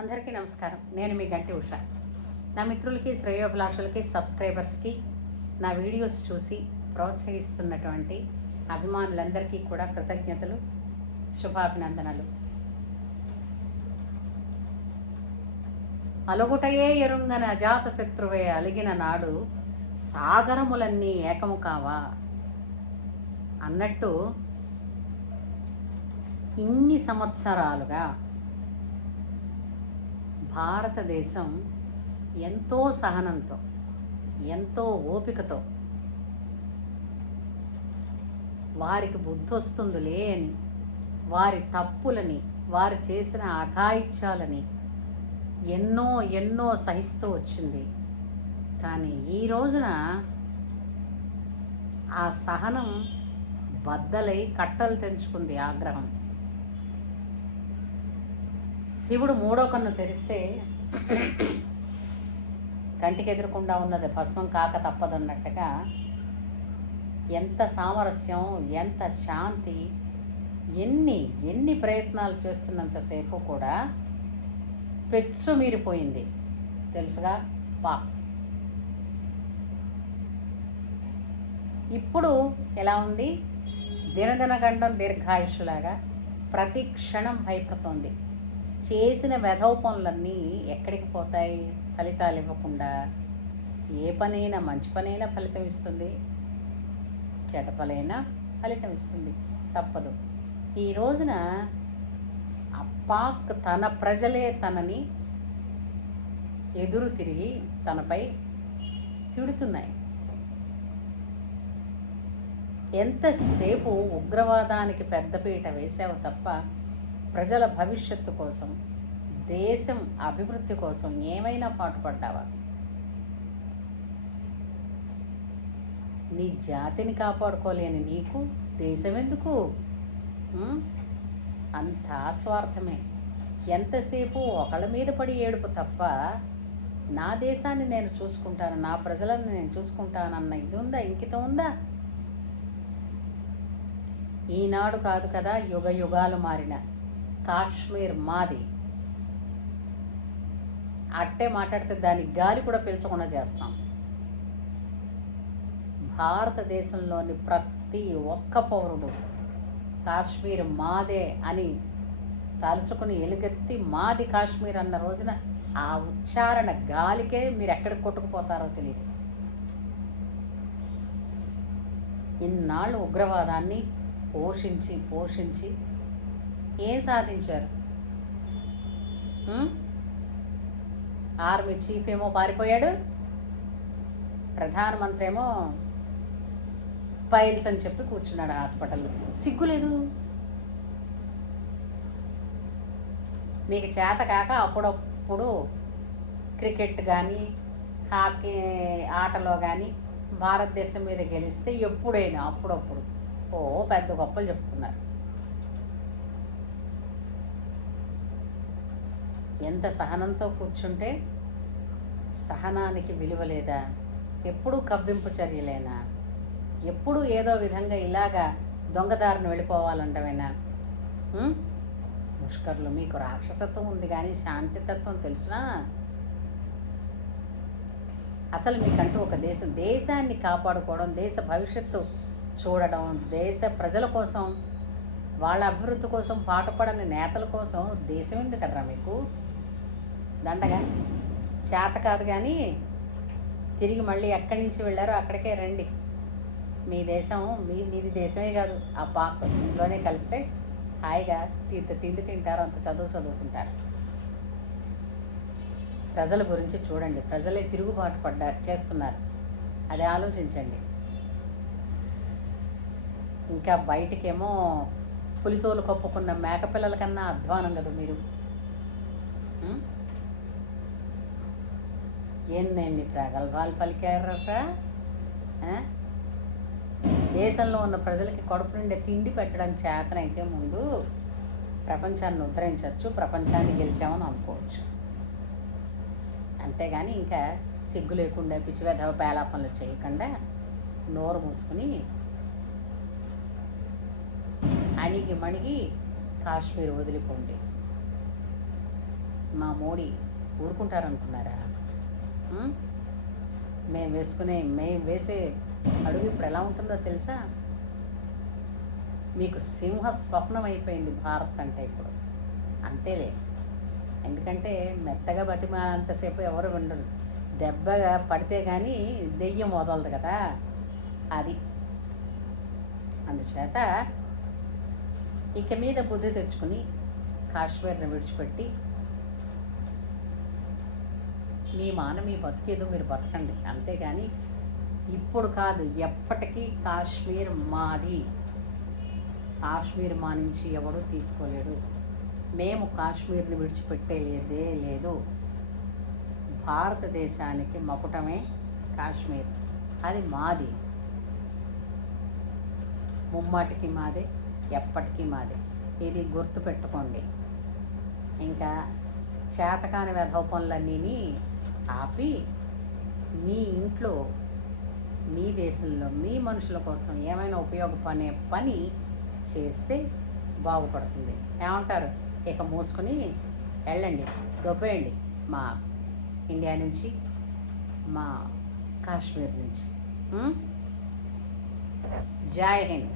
అందరికీ నమస్కారం. నేను మీ గంటి ఉష. నా మిత్రులకి, శ్రేయోభిలాషులకి, సబ్స్క్రైబర్స్కి, నా వీడియోస్ చూసి ప్రోత్సహిస్తున్నటువంటి అభిమానులందరికీ కూడా కృతజ్ఞతలు, శుభాభినందనలు. అలుగుటయే ఎరుంగన అజాత శత్రువే అలిగిన నాడు సాగరములన్నీ ఏకము కావా అన్నట్టు ఇన్ని సంవత్సరాలుగా భారతదేశం ఎంతో సహనంతో, ఎంతో ఓపికతో వారికి బుద్ధి వస్తుందిలే అని, వారి తప్పులని, వారు చేసిన అఘాయిత్యాలని ఎన్నో ఎన్నో సహిస్తూ వచ్చింది. కానీ ఈ రోజున ఆ సహనం బద్దలై కట్టలు తెంచుకుంది ఆగ్రహం. శివుడు మూడో కన్ను తెరిస్తే కంటికి ఎదురకుండా ఉన్నది భస్మం కాక తప్పదన్నట్టుగా ఎంత సామరస్యం, ఎంత శాంతి, ఎన్ని ప్రయత్నాలు చేస్తున్నంతసేపు కూడా పెచ్చు మీరిపోయింది. తెలుసుగా ఇప్పుడు ఎలా ఉంది? దినదిన గండం దీర్ఘాయుషులాగా ప్రతి క్షణం భయపడుతోంది. చేసిన వెధవ పనులన్నీ ఎక్కడికి పోతాయి? ఫలితాలు ఇవ్వకుండా. ఏ పనైనా, మంచి పనైనా ఫలితం ఇస్తుంది, చెడ్డ పనైనా ఫలితం ఇస్తుంది, తప్పదు. ఈ రోజున పాక్ తన ప్రజలే తనని ఎదురు తిరిగి తనపై తిడుతున్నాయి. ఎంతసేపు ఉగ్రవాదానికి పెద్దపీట వేసావు తప్ప ప్రజల భవిష్యత్తు కోసం, దేశం అభివృద్ధి కోసం ఏమైనా పాటుపడ్డావా? నీ జాతిని కాపాడుకోలేని నీకు దేశం ఎందుకు? అంతా స్వార్థమే. ఎంతసేపు ఒకళ్ళ మీద పడి ఏడుపు తప్ప నా దేశాన్ని నేను చూసుకుంటాను, నా ప్రజలను నేను చూసుకుంటానన్న ఇది ఉందా? ఇంకితం ఉందా? ఈనాడు కాదు కదా, యుగ యుగాలు మారిన కాశ్మీర్ మాది. అట్టే మాట్లాడితే దానికి గాలి కూడా పీల్చకుండా చేస్తాం. భారతదేశంలోని ప్రతి ఒక్క పౌరుడు కాశ్మీర్ మాదే అని తలుచుకుని ఎలుగెత్తి మాది కాశ్మీర్ అన్న రోజున ఆ ఉచ్చారణ గాలికే మీరు ఎక్కడికి కొట్టుకుపోతారో తెలియదు. ఇన్నాళ్ళు ఉగ్రవాదాన్ని పోషించి ఏం సాధించారు? ఆర్మీ చీఫ్ ఏమో పారిపోయాడు, ప్రధానమంత్రి ఏమో పైల్స్ అని చెప్పి కూర్చున్నాడు హాస్పిటల్లో. సిగ్గులేదు మీకు? చేత కాక అప్పుడప్పుడు క్రికెట్ కానీ, హాకీ ఆటలో కానీ భారతదేశం మీద గెలిస్తే ఎప్పుడైనా అప్పుడప్పుడు పెద్ద గొప్పలు చెప్పుకున్నారు. ఎంత సహనంతో కూర్చుంటే సహనానికి విలువ లేదా? ఎప్పుడూ కవ్వింపు చర్యలేనా? ఎప్పుడూ ఏదో విధంగా ఇలాగా దొంగదారిని వెళ్ళిపోవాలంటవేనా? ముష్కర్లు, మీకు రాక్షసత్వం ఉంది కానీ శాంతితత్వం తెలుసునా? అసలు మీకంటూ ఒక దేశాన్ని కాపాడుకోవడం, దేశ భవిష్యత్తు చూడడం, దేశ ప్రజల కోసం, వాళ్ళ అభివృద్ధి కోసం పాటుపడని నేతల కోసం దేశం ఎందుకర్రా మీకు? దండగా చేత కాదు కానీ తిరిగి మళ్ళీ ఎక్కడి నుంచి వెళ్ళారో అక్కడికే రండి. మీ దేశం మీది దేశమే కాదు, ఆ పాక్ ఇంట్లోనే కలిస్తే హాయిగా తిండి తింటారు, అంత చదువుకుంటారు. ప్రజల గురించి చూడండి. ప్రజలే తిరుగుబాటు చేస్తున్నారు, అది ఆలోచించండి. ఇంకా బయటికేమో పులితోలు కప్పుకున్న మేకపిల్లల కన్నా అధ్వానం కదా మీరు. ఎన్ని ప్రగల్భాలు పలికారా? దేశంలో ఉన్న ప్రజలకి కడుపు నిండే తిండి పెట్టడం చేతనైతే ముందు ప్రపంచాన్ని ఉద్ధరించవచ్చు, ప్రపంచాన్ని గెలిచామని అనుకోవచ్చు. అంతేగాని ఇంకా సిగ్గు లేకుండా పిచ్చి వెధవ పేలాపనలు చేయకుండా నోరు మూసుకుని అణిగి మణిగి కాశ్మీర్ వదిలిపోండి. మా మోడీ ఊరుకుంటారనుకున్నారా? ఉం? మేము వేసే అడుగు ఇప్పుడు ఎలా ఉంటుందో తెలుసా? మీకు సింహ స్వప్నం అయిపోయింది భారత్ అంటే ఇప్పుడు. అంతేలే. ఎందుకంటే మెత్తగా బతిమాలంతసేపు ఎవరు ఉండరు. దెబ్బగా పడితే కానీ దెయ్యం వదలదు కదా, అది. అందుచేత ఇక మీద బుద్ధి తెచ్చుకుని కాశ్మీర్ని విడిచిపెట్టి మీ బతికేదో మీరు బతకండి, అంతేగాని ఇప్పుడు కాదు, ఎప్పటికీ కాశ్మీర్ మాది. కాశ్మీర్ మా నుంచి ఎవడూ తీసుకోలేడు. మేము కాశ్మీర్ని విడిచిపెట్టేదే లేదు. భారతదేశానికి మకుటమే కాశ్మీర్, అది మాది, ముమ్మాటికి మాదే, ఎప్పటికీ మాదే. ఇది గుర్తుపెట్టుకోండి. ఇంకా చేతకాని వెధవ పనులన్నీ ఆపి మీ ఇంట్లో, మీ దేశంలో, మీ మనుషుల కోసం ఏమైనా ఉపయోగపడే పని చేస్తే బాగుపడుతుంది. ఏమంటారు? ఇక మూసుకొని వెళ్ళండి, దొబ్బేయండి మా ఇండియా నుంచి, మా కాశ్మీర్ నుంచి. జై హింద్.